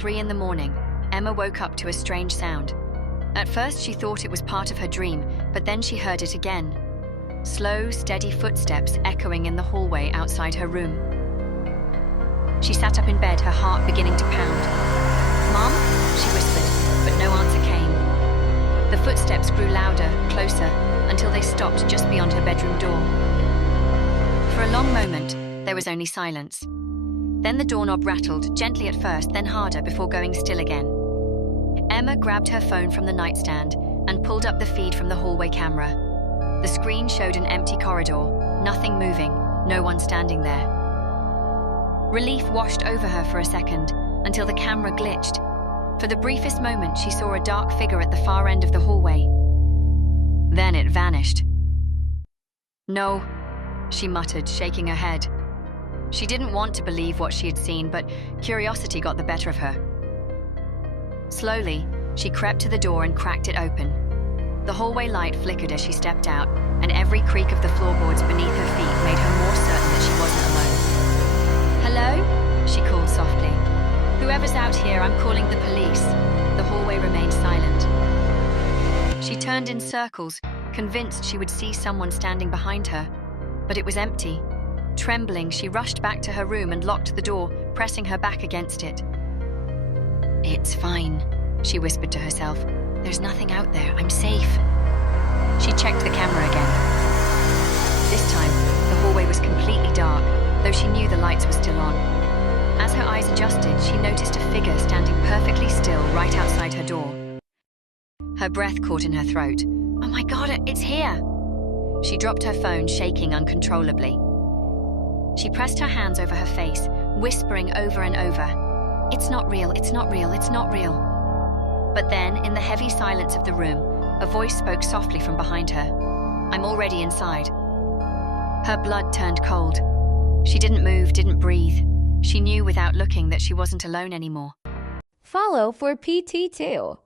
3 in the morning, Emma woke up to a strange sound. At first she thought it was part of her dream, but then she heard it again. Slow, steady footsteps echoing in the hallway outside her room. She sat up in bed, her heart beginning to pound. "Mom?" she whispered, but no answer came. The footsteps grew louder, closer, until they stopped just beyond her bedroom door. For a long moment, there was only silence. Then the doorknob rattled, gently at first, then harder before going still again. Emma grabbed her phone from the nightstand and pulled up the feed from the hallway camera. The screen showed an empty corridor, nothing moving, no one standing there. Relief washed over her for a second, until the camera glitched. For the briefest moment, she saw a dark figure at the far end of the hallway. Then it vanished. "No," she muttered, shaking her head. She didn't want to believe what she had seen, but curiosity got the better of her. Slowly, she crept to the door and cracked it open. The hallway light flickered as she stepped out, and every creak of the floorboards beneath her feet made her more certain that she wasn't alone. "Hello?" she called softly. "Whoever's out here, I'm calling the police." The hallway remained silent. She turned in circles, convinced she would see someone standing behind her, but it was empty. Trembling, she rushed back to her room and locked the door, pressing her back against it. "It's fine," she whispered to herself. "There's nothing out there. I'm safe." She checked the camera again. This time, the hallway was completely dark, though she knew the lights were still on. As her eyes adjusted, she noticed a figure standing perfectly still right outside her door. Her breath caught in her throat. "Oh my God, it's here!" She dropped her phone, shaking uncontrollably. She pressed her hands over her face, whispering over and over, "It's not real, it's not real, it's not real." But then, in the heavy silence of the room, a voice spoke softly from behind her. "I'm already inside." Her blood turned cold. She didn't move, didn't breathe. She knew without looking that she wasn't alone anymore. Follow for PT2.